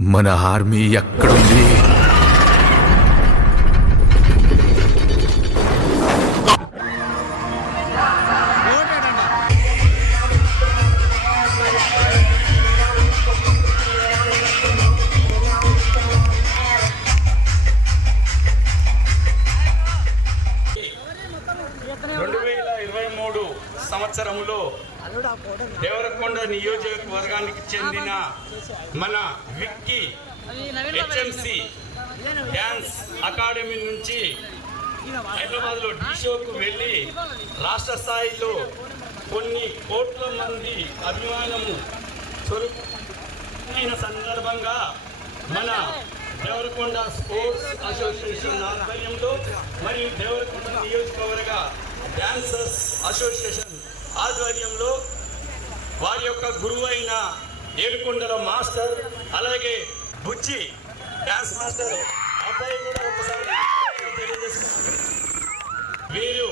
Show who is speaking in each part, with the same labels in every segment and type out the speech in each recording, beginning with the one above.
Speaker 1: మన ఆర్మీ ఎక్కడుంది?
Speaker 2: సంవత్సరంలో దేవరకొండ నియోజకవర్గానికి చెందిన మన విక్కీ హెచ్ఎంసి డ్యాన్స్ అకాడమీ నుంచి హైదరాబాద్లో షోకు వెళ్ళి రాష్ట్ర స్థాయిలో కొన్ని కోట్ల మంది అభిమానము చొరుకుైన సందర్భంగా మన దేవరకొండ స్పోర్ట్స్ అసోసియేషన్ ఆధ్వర్యంలో మరియు దేవరకొండ నియోజకవర్గ డాన్సర్స్ అసోసియేషన్ ఆధ్వర్యంలో వారి యొక్క గురువు అయిన ఏడుకొండల మాస్టర్ అలాగే బుచ్చి డాన్స్ మాస్టర్ అబ్బాయి కూడా ఒకసారి తెలియజేస్తున్నారు. వీరు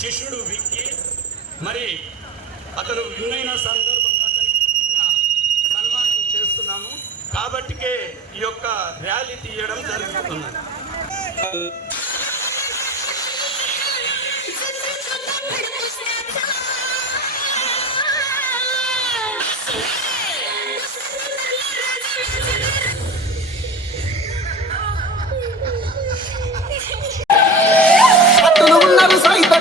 Speaker 2: శిష్యుడు విక్కి. మరి అతను విన్నైన సందర్భంగా అతనికి సన్మానం చేస్తున్నాము. కాబట్టికే ఈ యొక్క ర్యాలీ తీయడం జరుగుతున్నది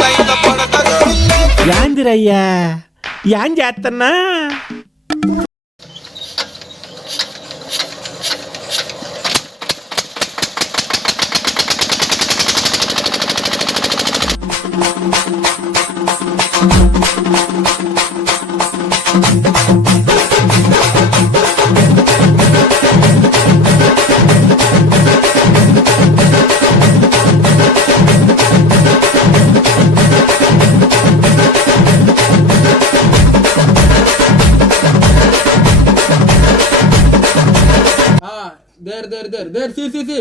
Speaker 3: లైన్ పడతడు
Speaker 4: యాందిరయ్యా యాం చేస్తున్నా
Speaker 5: దేర్ దేర్ దేర్ దేర్ సి సి సి.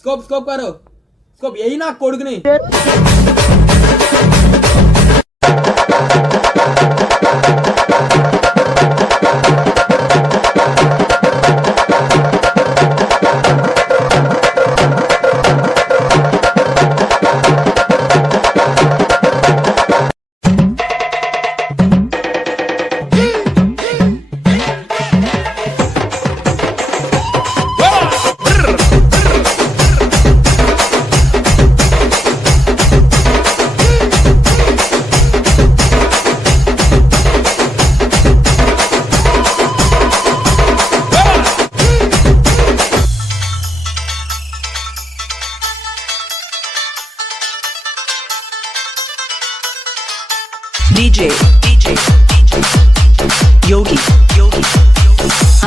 Speaker 5: Scope scope car.
Speaker 2: స్కోప్ ఎయి నా కొడుకుని?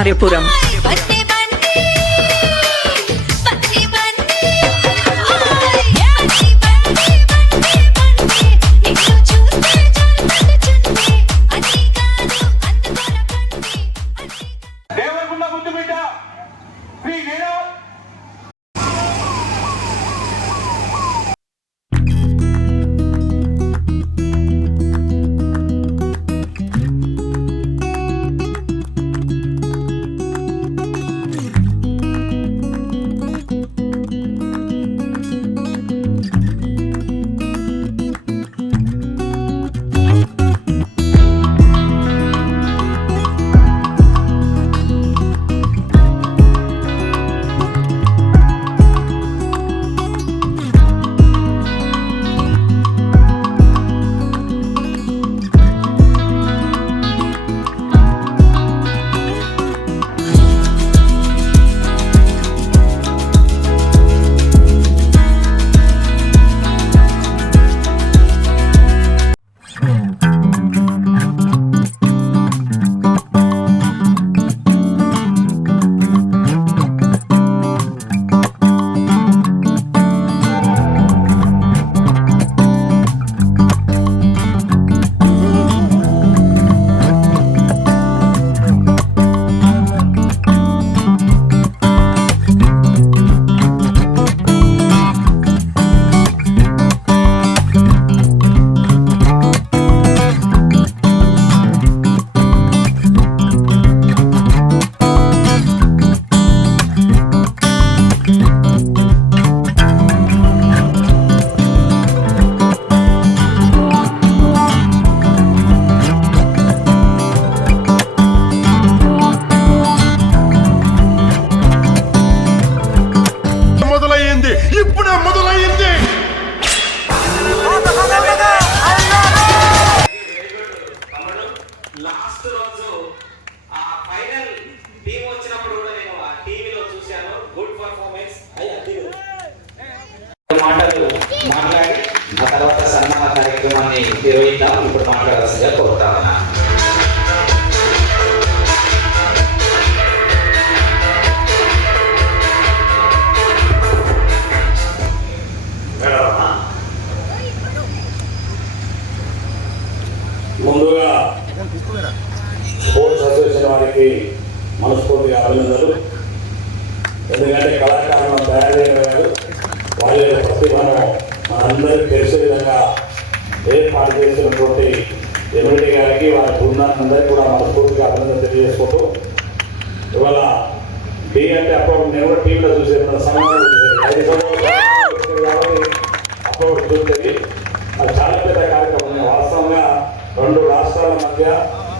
Speaker 2: ఆర్యపురం
Speaker 1: ఇప్పుడే మొదలయ్యింది.
Speaker 6: లాస్ట్ రోజు ఆ ఫైనల్ టీం వచ్చినప్పుడు కూడా నేను ఆ టీవీలో చూశాను. గుడ్ పర్ఫార్మెన్స్ మాటలు మాట్లాడి ఆ తర్వాత సన్మాన కార్యక్రమాన్ని నిర్వహిద్దాం ఇప్పుడు మాట్లాడాల్సిందిగా కోరుతా
Speaker 7: ఏర్పాటు చేసినటువంటి ఎమ్మెల్యే గారికి వారి బృందానందరికీ కూడా మనస్ఫూర్తిగా అభినందన తెలియజేసుకుంటూ ఇవాళ డి అంటే అప్పుడు నేను కూడా టీంలో చూసే సమయంలో చూసేది. ఐదు చూసేది అప్పుడు చూసేది. అది చాలా పెద్ద కార్యక్రమం. వాస్తవంగా రెండు రాష్ట్రాల మధ్య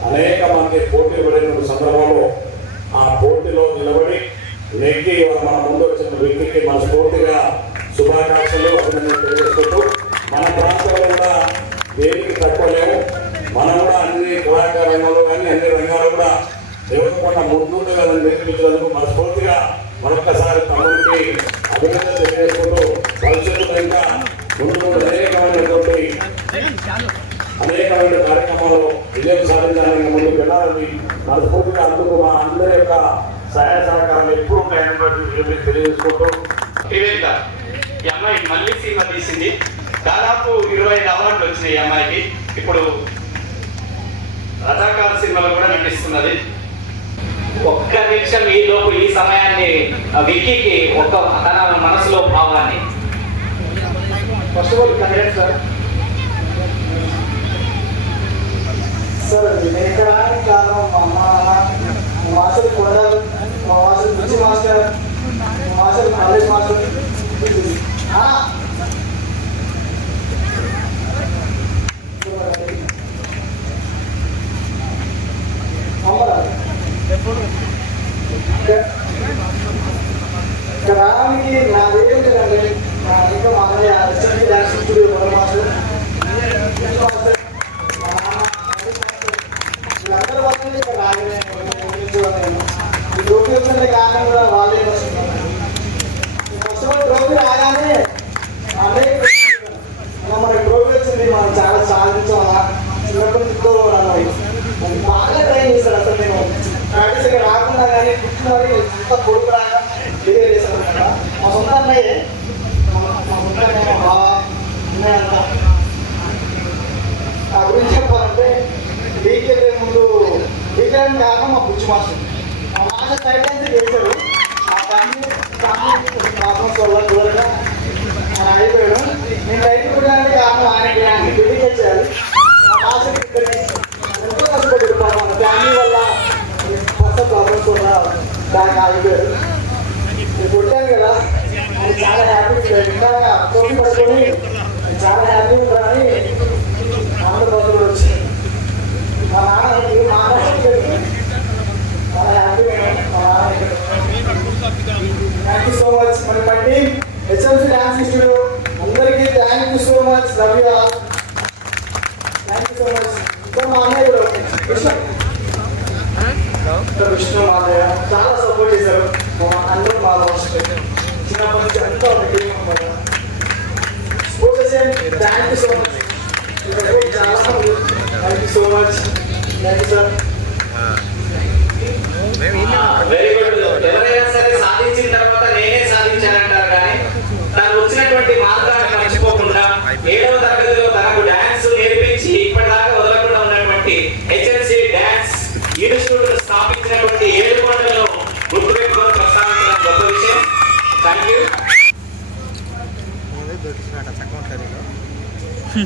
Speaker 7: అనేక మంది పోటీ పడిన సందర్భంలో ఆ పోటీలో నిలబడి నెగ్గి మన ముందు వచ్చిన వ్యక్తికి మనస్ఫూర్తిగా శుభాకాంక్షలు అభినందనలు తెలియజేసుకుంటూ మన ప్రాంతంలో కూడా దేనికి తక్కువ లేవు మనం కూడా అన్ని కళాకార రంగంలో కానీ అన్ని రంగాలు కూడా దేవరకొండ ముందుగా నేర్పించినందుకు మనస్ఫూర్తిగా మరొక్కసారి తమ్ముడికి అభినందన తెలియజేసుకుంటూ భవిష్యత్తులో ఇంకా ముందు అనేకమైనటువంటి అనేకమైన కార్యక్రమాలు విజయం సాధించాలని ముందుకు వెళ్ళాలని మనస్ఫూర్తిగా అందుకు మా అందరి యొక్క సహాయ సహకారాలు ఎప్పుడు ఉంటాయని తెలియజేసుకుంటూ.
Speaker 6: నివేదిక ఈ అమ్మాయి మళ్ళీ సినిమా తీసింది. దాదాపు ఇరవై ఐదు అవార్డులు వచ్చినాయి ఈ అమ్మాయికి. ఇప్పుడు రజాకార్ సినిమాలో కూడా నటిస్తున్నది. ఒక్క నిమిషం ఈ లోపు ఈ సమయాన్ని విక్కీకి ఒక తన మనసులో భావాన్ని.
Speaker 7: First of all congrats sir నేను ఎక్కడానికి కారణం మా అమ్మ నాన్న, మా మాస్టర్ కొండ మా మాస్టర్ పిచ్చి మాస్టర్ మా మాస్టర్ కాలేజ్ మాస్టర్ ఆ! అమ్మరా? ఇక్కడ- ఇక్కడ రావడానికి నాదేం లేదండి నా ఇంకా మా అన్నయ్య ఎస్ఎంపీ డాన్స్ స్టూడియో మొదల మాస్టర్ పిచ్చి మాస్టర్ మా నాన్న వీళ్ళందరూ వస్తుంది ఇక్కడ రాగానే నేను ఈ ట్రోఫీ వచ్చిన కారణం కూడా వాళ్ళే వస్తున్నారు ఫస్ట్ ఆఫ్ ఆల్ ట్రోఫీ రాగానే అన్నయ్య అన్న, మన ట్రోఫీ వచ్చింది మనం చాలా సాధించామన్నా చిన్నప్పటి నుంచి నన్ను బాగా ట్రైన్ చేశాడు అసలు నేను రాకుండా కానీ రాకుండా కానీ కూర్చున్నది కొడుకు రాగా క్లియర్ చేశారనమాట మా సొంత అన్నయ్యే మా సొంత అన్నయ్య బాగా బావ నా గురించి చెప్పాలంటే వీకెళ్ళే ముందు వీకెండ్ కాక మా బుచ్చి మాస్టర్. మా మాస్టర్ సైడ్ నుంచి చేశాడు ఆ ఫ్యామిలీ ఫ్యామిలీ ప్రాబ్లమ్స్ వల్ల దూరంగా ఆయన అయిపోయాడు నేను రైతు కూడా కారణం ఆయనకి ఆయన డెడికేట్ చేయాలి మా మాస్టర్ ఇక్కడికి ఎంతో కష్టపడ్డాడు పాపం ఫ్యామిలీ వల్ల కొత్త ప్రాబ్లమ్స్ వల్ల దానికి ఆగిపోయాడు నేను కొట్టాను కదా నేను చాలా హ్యాపీ ఇంకా తోటి పడుకొని నేను చాలా హ్యాపీ ఉంటానని ఆంధ్రప్రదేశ్ కూడా వచ్చింది మా నాన్న ఈ మా నాన్న చాలా హ్యాపీగా ఉన్నాను. మా నాన్న థ్యాంక్ యూ సో మచ్ మన పట్టి హెచ్ఎంసీ డాన్స్ ఇన్స్టిట్యూట్ అందరికీ thank you so much love you all thank you so much ఇంకా మా అన్నయ్య కూడా కృష్ణ ఇంకా విష్ణు మా అన్నయ్య చాలా సపోర్ట్ చేశారు మా అందరూ మా మాస్టర్ చిన్నప్పటి నుంచి అంతా ఒక టీం అన్నమాట sports thank you so much చాలా thank you so much thank you sir
Speaker 6: very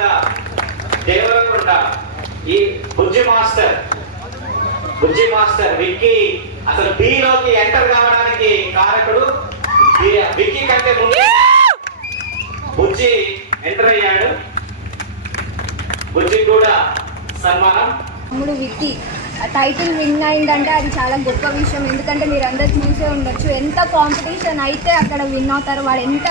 Speaker 6: అదేవిధంగా దేవరకొండ ఈ బుజ్జి మాస్టర్ బుజ్జి మాస్టర్ విక్కీ అసలు B లోకి ఎంటర్ కావడానికి కారకుడు విక్కీ కంటే ముందు బుజ్జి ఎంటర్ అయ్యాడు. బుజ్జి కూడా సన్మానం.
Speaker 1: విక్కీ టైటిల్ విన్ అయిందంటే అది చాలా గొప్ప విషయం. ఎందుకంటే మీరు అందరు చూసే ఉండొచ్చు. ఎంత కాంపిటీషన్ అయితే అక్కడ విన్ అవుతారు వాడు ఎంత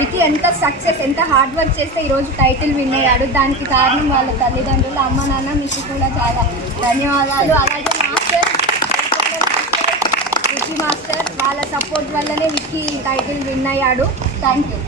Speaker 1: విత్ ఎంత సక్సెస్ ఎంత హార్డ్ వర్క్ చేస్తే ఈరోజు టైటిల్ విన్ అయ్యాడు. దానికి కారణం వాళ్ళ తల్లిదండ్రులు అమ్మ నాన్న మీకు కూడా చాలా ధన్యవాదాలు. అలాగే మాస్టర్ విక్కీ మాస్టర్ వాళ్ళ సపోర్ట్ వల్లనే విక్కీ టైటిల్ విన్ అయ్యాడు. Thank you